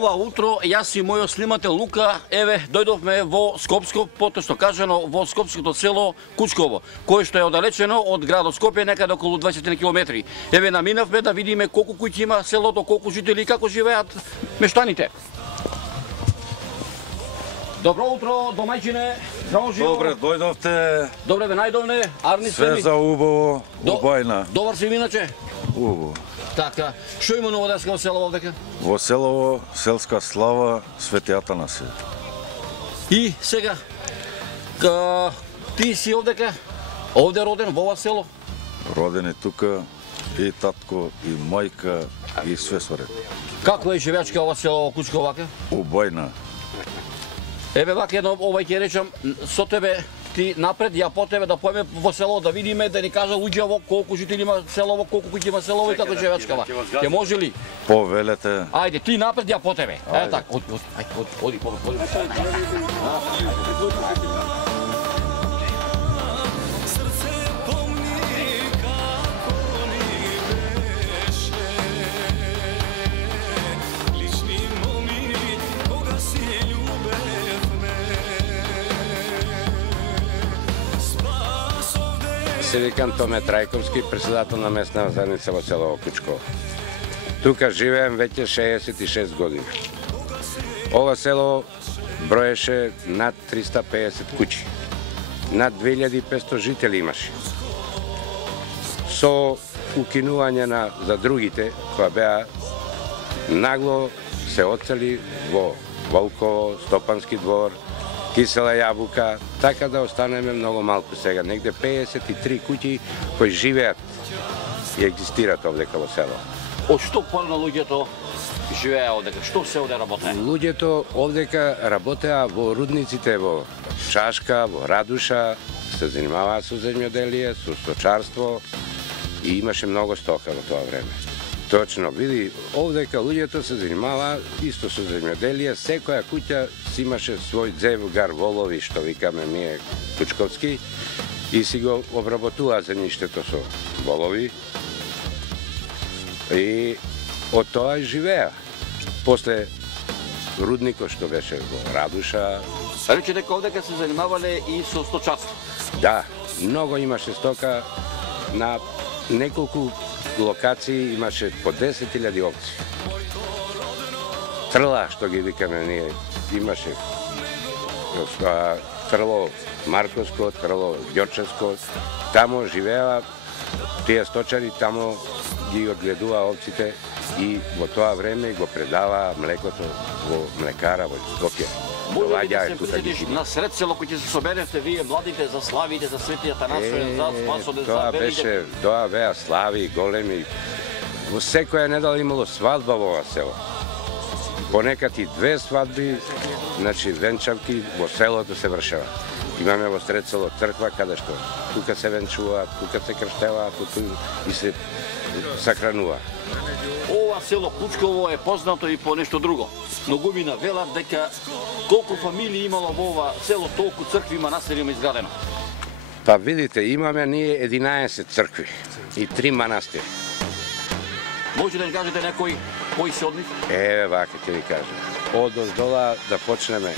ова утро јас и мојот снимател Лука, еве, дојдовме во Скопско, поточно кажано во скопското село Кучково, кое што е оддалечено од градот Скопје некаде околу 20 километри. Еве, наминавме да видиме колку куќи има селото, колку жители и како живеат мештаните. Добро утро, домајчине. Добре, дојдовте. Добре ве најдовне, Арни Све за убаво, убајна. Добар си иначе? Убаво. Така, што има ново денеска во селово овдека? Во селово, селска слава, Свети Атанасе. И сега, ти си овдека, овде роден во ова село? Роден е тука и татко, и мајка, и све со ред. Како е живеачка ова село Кучково вака? Убајна. Еве вака едно, овај ќе речам, со тебе ти напред, ја по тебе да поеме во село да видиме, да ни кажа луѓево колку жители има селово, колку куќи има селово и како живеачкава. Ќе може ли? Повелете. Ајде, ти напред, ја по тебе. Ево така, оди, оди. Се викам Томе Трајковски, председател на местна заедница во село Кучково. Тука живеем веќе 66 години. Ова село броеше над 350 куќи. Над 2500 жители имаше. Со укинување за другите, која беа нагло се оцели во Волково, Стопански двор, Кисела јабука, така да останеме многу малку сега. Негде 53 куќи кои живеат и екзистираат овдека во село. Од што порано луѓето живеа овдека? Што се овде работе? Луѓето овдека работеа во рудниците во Чашка, во Радуша, се занимаваа со земјоделие, со сточарство и имаше многу стока во тоа време. Точно, види, овдека луѓето се занимаваа исто со земјоделие, секоја куќа си имаше свој дзевгар волови, што викаме ние кучковски, и си го обработуваа земјиштето со волови. И од тоа и живеа. После рудникот што беше во Радуша. Рече дека овдека се занимавале и со сточарство. Да, многу имаше стока, на неколку локации имаше по 10.000 овци. Трла, што ги викаме ние, имаше трло Марковско, трло Ѓорчевско, тамо живеа тие сточари, тамо ги одгледуваа овците и во тоа време го предаваа млекото во млекара во Скопје. Може да се посетиш на сред село кој ќе се соберевте вие младите за славите, за Свети Атанасој, за Спасове, за Велите? Тоа беа слави големи. Во секоја недела имало свадба во ова село. Понекад и 2 свадби, значи венчавки во селото се вршева. Имаме во сред село црква каде што тука се венчуваат, тука се крштеваат и се сахранува. Ова село Кучково е познато и по нешто друго. Многумина велат дека колку фамилии имало во ова село, толку цркви и манастири има изградено. Па видите, имаме ние 11 цркви и 3 манастири. Може да ни кажете некои кои се од нив? Еве вака ќе ви кажам. Од оздола да почнеме.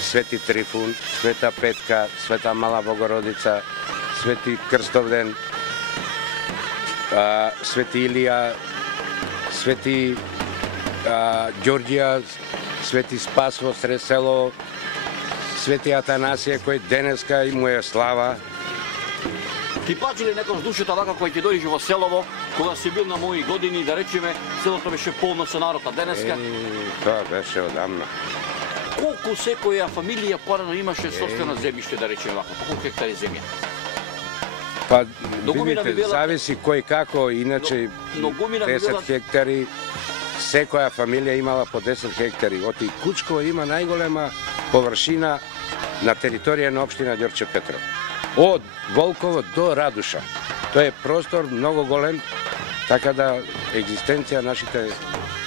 Свети Трифун, Света Петка, Света Мала Богородица, Свети Крстовден, Свети Илија, Свети Ѓорѓија, Свети Спас во сред село, Свети Атанасија кој денеска му е слава. Ти пачи ли некој душата вака кој ќе дојдеш во селово, кога си бил на мои години, да речеме, селото беше полно со народ, а денеска? Тоа беше одамна. Колку секоја фамилија порано имаше собствено земјиште, да речеме вака, по колку хектари земја? Па, видите, зависи кој како, иначе 10 хектари, секоја фамилија имала по 10 хектари. Оти Кучково има најголема површина на територија на општина Ѓорче Петров. Од Волково до Радуша. Тоа е простор многу голем, така да екзистенција нашите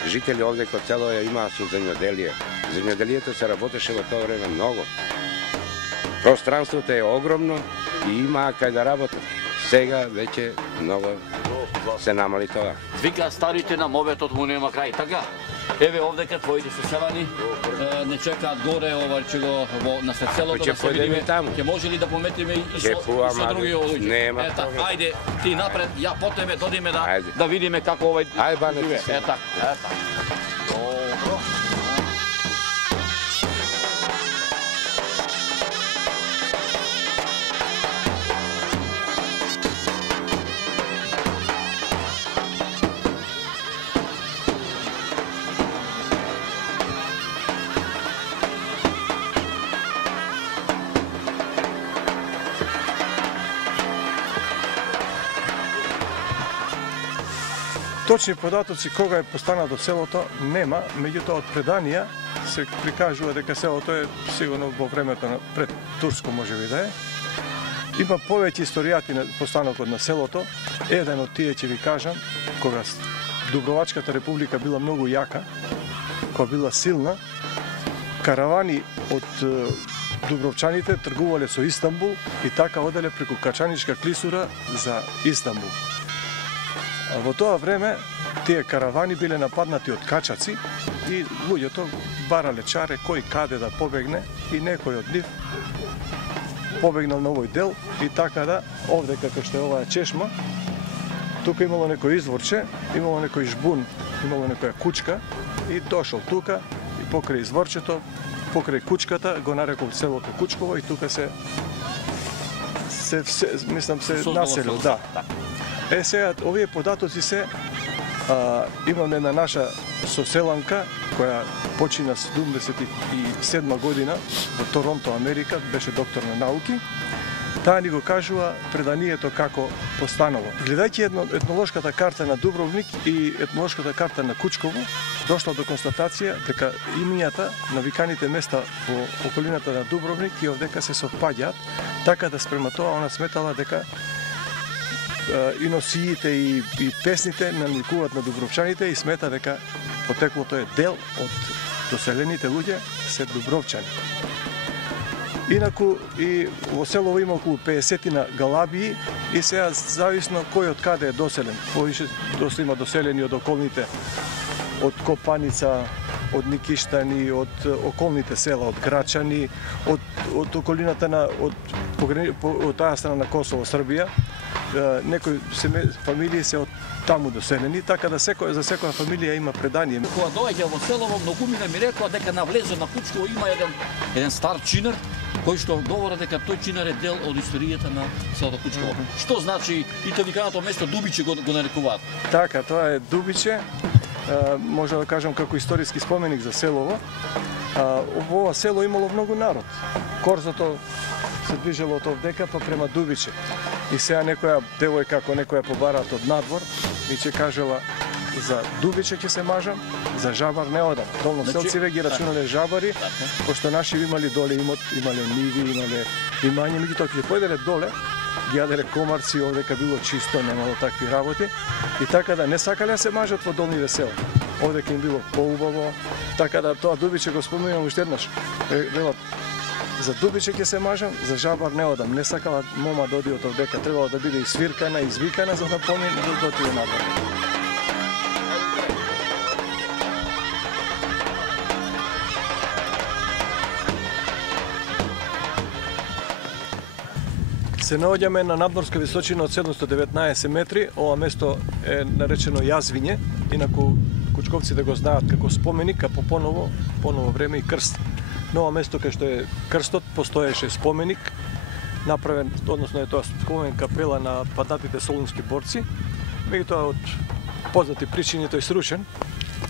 жители овде кod село ја имаа со земјоделие. Земјоделието се работеше во тоа време многу. Пространството е огромно и имаа кај да работат. Сега веќе многу се намали тоа. Вика старите на моветот му нема крај, така? Еве овдека твоите соселани не чекаат горе, ќе го насред селото да се видиме. Ќе може ли да пометиме и со други луѓе? Нема. Ета, ајде, ти напред, ја по тебе додиме да видиме како овој живее. Ета, ета. Добро. Точни податоци кога е постанато селото нема, меѓутоа од преданија се прикажува дека селото е сигурно во времето на пред турско можеби да е. Има повеќе историјати на постанокот на селото. Еден од тие ќе ви кажам, кога Дубровачката република била многу јака, кога била силна, каравани од дубровчаните тргувале со Истанбул и така оделе преку Качаничка клисура за Истанбул. Во тоа време тие каравани биле нападнати од качаци и луѓето барале чаре кој каде да побегне и некој од нив побегнал на овој дел и така да овде како што е оваа чешма, тука имало некој изворче, имало некој жбун, имало некоја кучка и дошол тука и покрај изворчето, покрај кучката го нарекол селото Кучково и тука се населил, да. Сега, овие податоци се, имаме една наша соселанка, која почина 77 година во Торонто, Америка, беше доктор на науки. Таа ни го кажува преданието како постаново. Гледајќи етнолошката карта на Дубровник и етнолошката карта на Кучково, дошла до констатација дека имињата на виканите места во околината на Дубровник и овдека се совпаѓаат, така да спрема тоа она сметала дека и носиите и песните наликуваат на дубровчаните и смета дека потеклото е дел од доселените луѓе се дубровчани. Инаку и во селово има околу 50 галабии и сега зависно кој од каде е доселен. Повише има доселени од околните, од Копаница, од Никиштани, од околните села, од Грачани, од околината на од таа страна на Косово, Србија. Некои фамилии се од таму доселени, така да за секоја фамилија има предание. Кога доаѓа во селово, многумина ми рекоа дека на влезот на Кучково има еден стар чинар, кој што говори дека тој чинар е дел од историјата на селото Кучково. Што значи и тоа виканото место Дубиче го нарекуваат? Така, тоа е Дубиче, може да кажам како историски споменик за селово. Во ова село имало многу народ. Корзото се движело од овдека па према Дубиче. И сега некоја девојка, ако некоја побараат од надвор, и ќе кажела за Дубиче ќе се мажам, за Жабар не одам. Долноселциве ги рачунале жабари, пошто наши имали доле имот, имале ниви, имале имање, меѓутоа ќе појделе доле, ги јаделе комарци, овдека било чисто, немало такви работи, и така да не сакале да се мажат во долниве села. Овдека им било поубаво, така да тоа Дубиче го спомнувам уште еднаш. Велат, за Дубиче ќе се мажам, за Жабар не одам. Не сакала мома да оди од овдека, требало да биде свиркана, извикана за да помине да отиде надвор. Се наоѓаме на надморска височина од 719 метри. Ова место е наречено Јазвиње, инаку кучковците го знаат како споменик, а по поново време и крст. На ова место кај што е крстот постоеше споменик, направен, односно е тоа спомен капела на паднатите солунски борци. Меѓутоа од познати причини тој срушен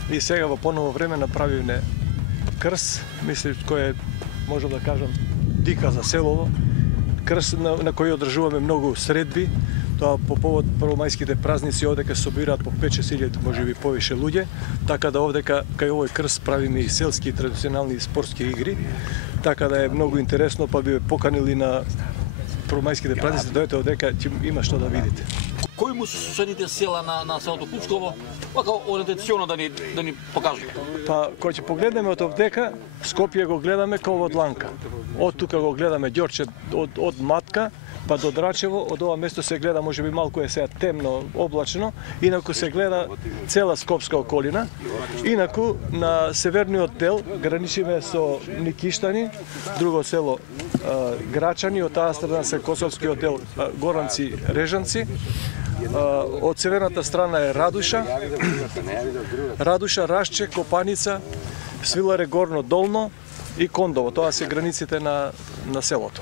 и сега во поново време направивме крст, мислам кој е, можам да кажам, дика за селово. Крст на кој одржуваме многу средби, тоа по повод првомајските празници овдека се собираат по 5-6 можеби повише луѓе, така да овдека кај овој крст правиме и селски и традиционални спортски игри, така да е многу интересно, па би поканили на првомајските празници, дојдете овдека, има што да видите. кои му се ните села на селото Кучково, вака ориентационно да ни покажете. Па, кој ќе погледнеме од овдека, Скопје го гледаме како од Ланка. Од тука го гледаме Ѓорче од Матка, па до Драчево, од ова место се гледа можеби малку е сега темно, облачно, инаку се гледа цела Скопска околина. Инаку на северниот дел граничиме со Никиштани, друго село Грачани, од таа страна се Косовскиот дел Горанци, Режанци. Од северната страна е Радуша, Рашче, Копаница, Свиларе Горно, Долно и Кондово. Тоа се границите на селото.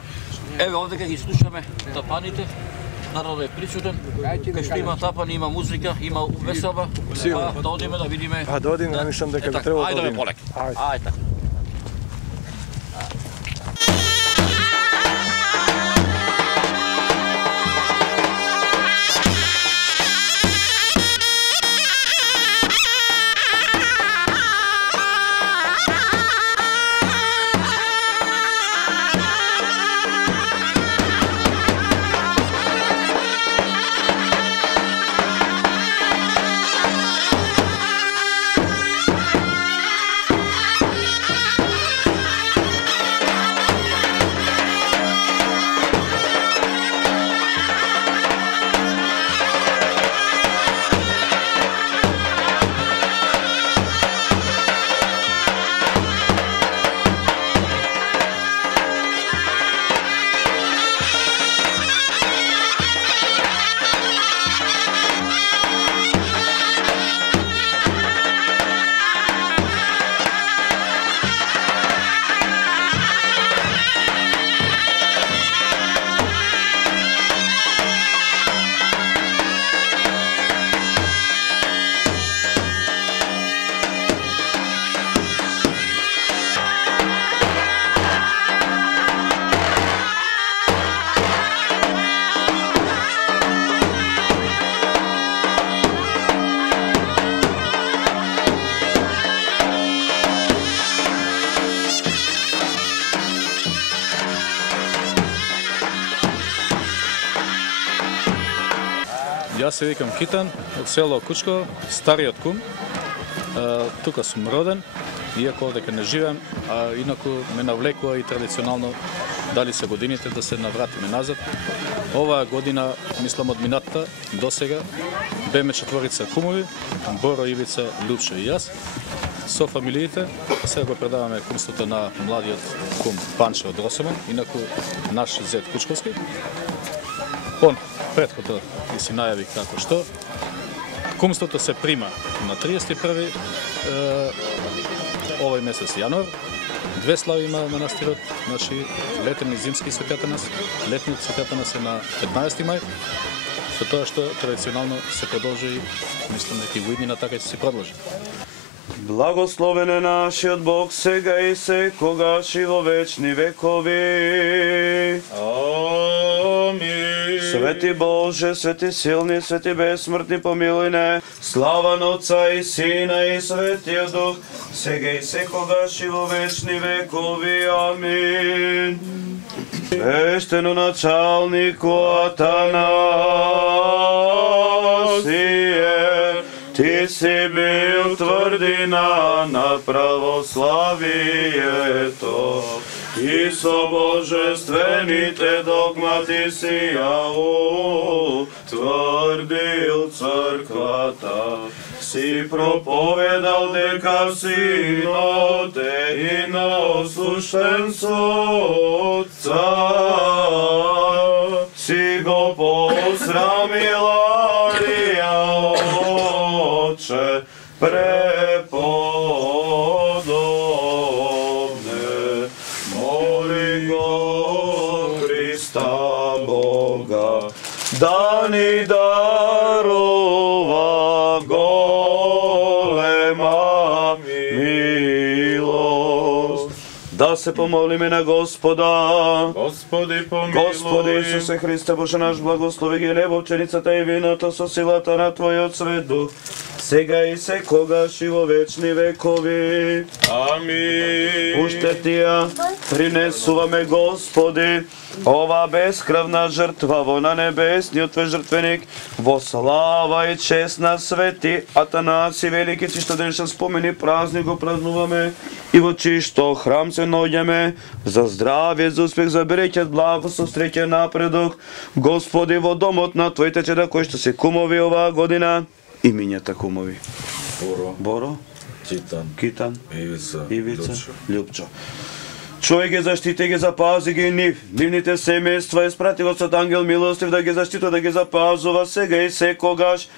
Еве овде ги слушаме тапаните, народот е присутен, кај што има тапани, има музика, има веселба, па да одиме да видиме. Па да одиме, ја мислам дека би требало да одиме. Ајде полек. Ајде. Јас се викам Китан, од село Кучково, стариот кум. Тука сум роден, иако овдека не живеам, а инаку ме навлекува и традиционално дали се годините да се навратиме назад. Оваа година, мислам од минатата до сега, беме четворица кумови, Боро, Ивица, Лјупша и јас, со фамилиите. Сега го предаваме кумството на младиот кум Панче од Росемон, инаку наш зет Кучковски. Он претходно и си најави како што. Кумството се прима на 31. Овој месец јануар. Две слави има манастирот, значи летен и зимски светјатанас. Летниот светјатанас е на 15 мај. Со тоа што традиционално се продолжи и мислам дека и во иднина така ќе се продолжи. Благословен е нашиот Бог сега и секогаш и во вечни векови. Амин. Свети Боже, свети силни, свети безсмртни, помилуј не. Слава на Отца и Сина и Светиот Дух, сега и секогаш и во вечни векови. Амин. Свештено началнику Атанасие, ти си бил тврдина на православието и со божествените догмати си ја утврдил црквата. Си проповедал дека Синот е и насуштен со Отца. Си го посрамила преподобне, моли го Христа Бога, да ни дарува голема милост. Да се помолиме на Господа. Господи, помилуј. Господи Исусе Христе, Боже наш, благослови ги небовченицата и виното со силата на Твојот свет дух. сега и секогаш и во вечни векови. Амин. Уште тија принесуваме, Господи, ова безкрвна жртва во на небесниот твој жртвеник, во слава и чест на свети Атанаси велики, чишто денешен спомени празник го празнуваме и во чишто храм се наоѓаме за здравје, за успех, за береќа, благослов, среќа, напредок, Господи, во домот на твоите чеда кои што се кумови оваа година, имињата кумови. Боро, Китан, Ивица, Љупчо. Човек ги заштити, ги запази ги нивните семејства, испрати Господ ангел милостив да ги заштитува, да ги запазува сега и секогаш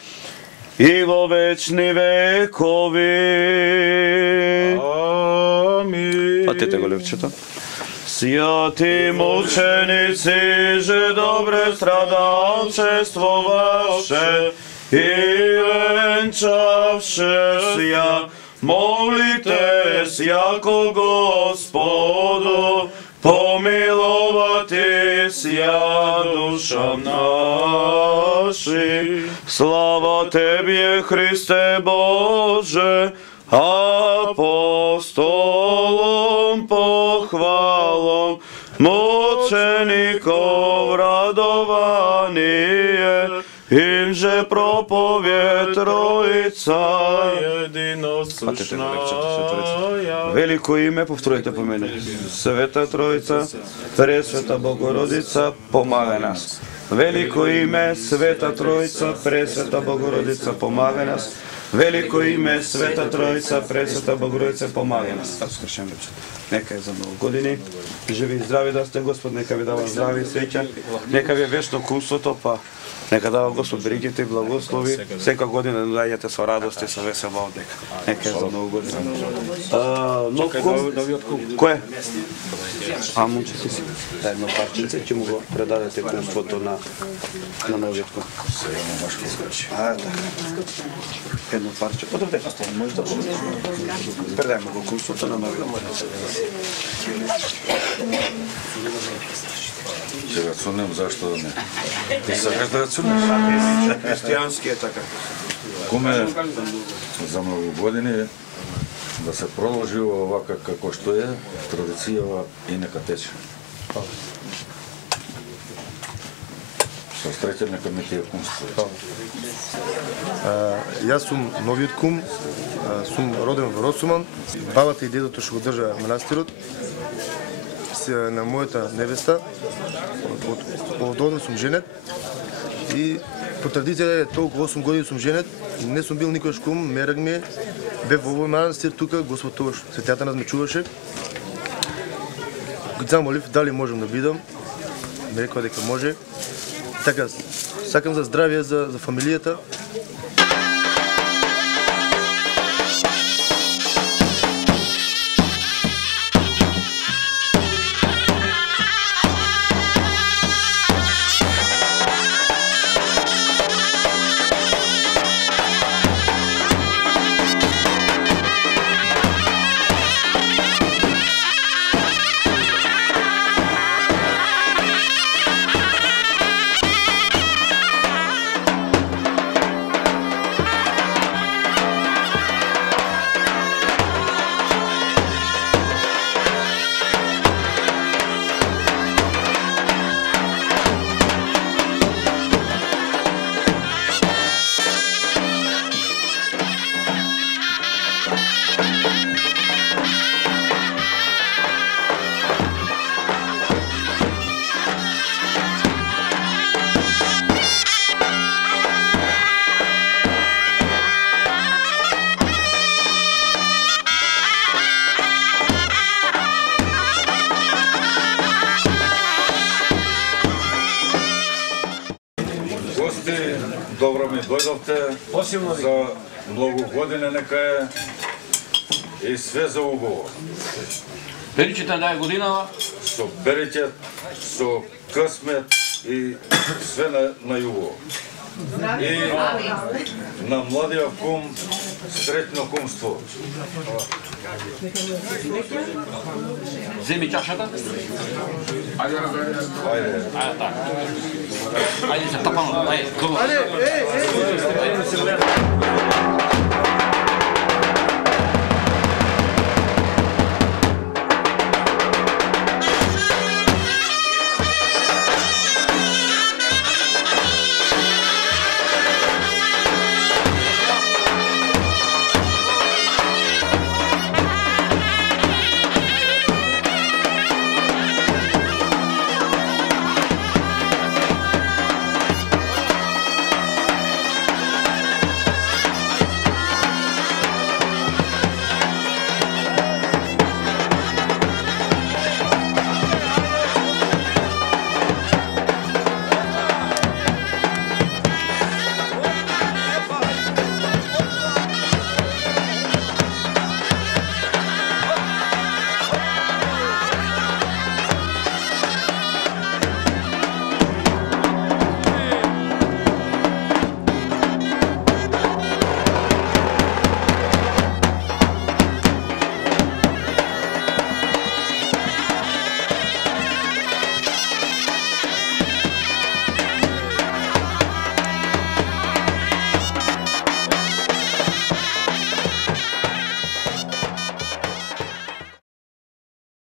и во вечни векови. Амин. Патете го Љупчето. Свјати мученици, же добре страдалчествуваше и венчавше сја, молите сјако Господу, помиловати сја душам наши. Слава Тебе, Христе Боже, апостолом похвалом, мучеников радование, им же проповед Троица единосушна. Велико име, повторете по мене. Света Троица, Пресвета Богородица, помагай нас. Велико име, Света Троица, Пресвета Богородица, помагай нас. Велико име, Света Троица, Пресвета Богородица, помагай нас. Скршем рече. Нека е за много години. Живи и здрави да сте, Господ, нека ви дава здрави и среќа. Нека ви е вечно кумството, па нека дава Господ бригите и благослови. Сека година доаѓате со радост и со весела одека. Нека е за много години. Кој? Момчето си. Дај едно парченце, ќе му го предадете кумството на новиот кум. Едно парче. Одовде. Може да предајме го кумството на новиот кум. Ќе го цунем, зашто да не? Ти сакаш да го цунеш? Христијански е така. Куме, за многу години да се продолжи овака како што е, традицијава и нека тече. Со среќа нека ми тие кумство. Јас сум новиот кум, сум роден во Росуман. Бабата и дедото што го држа манастирот, на мојата невеста, одеднаш сум женет и по традиција е толку 8 години сум женет, не сум бил никош кум, мерак ми, бев во овој манастир тука, Господ тогаш светијата нас ме чуваше. Ги замолив дали можам да бидам, ме рекоа дека може. Така, сакам за здравје за фамилијата. Добро ми дојдовте, за многу години нека е и све за убаво. Беричета да е година. Со беричет, со късмет и све на јубаво. И на младиот кум среќно кумство. Земи чашата. Ајде. Ајде се тапано. Ајде.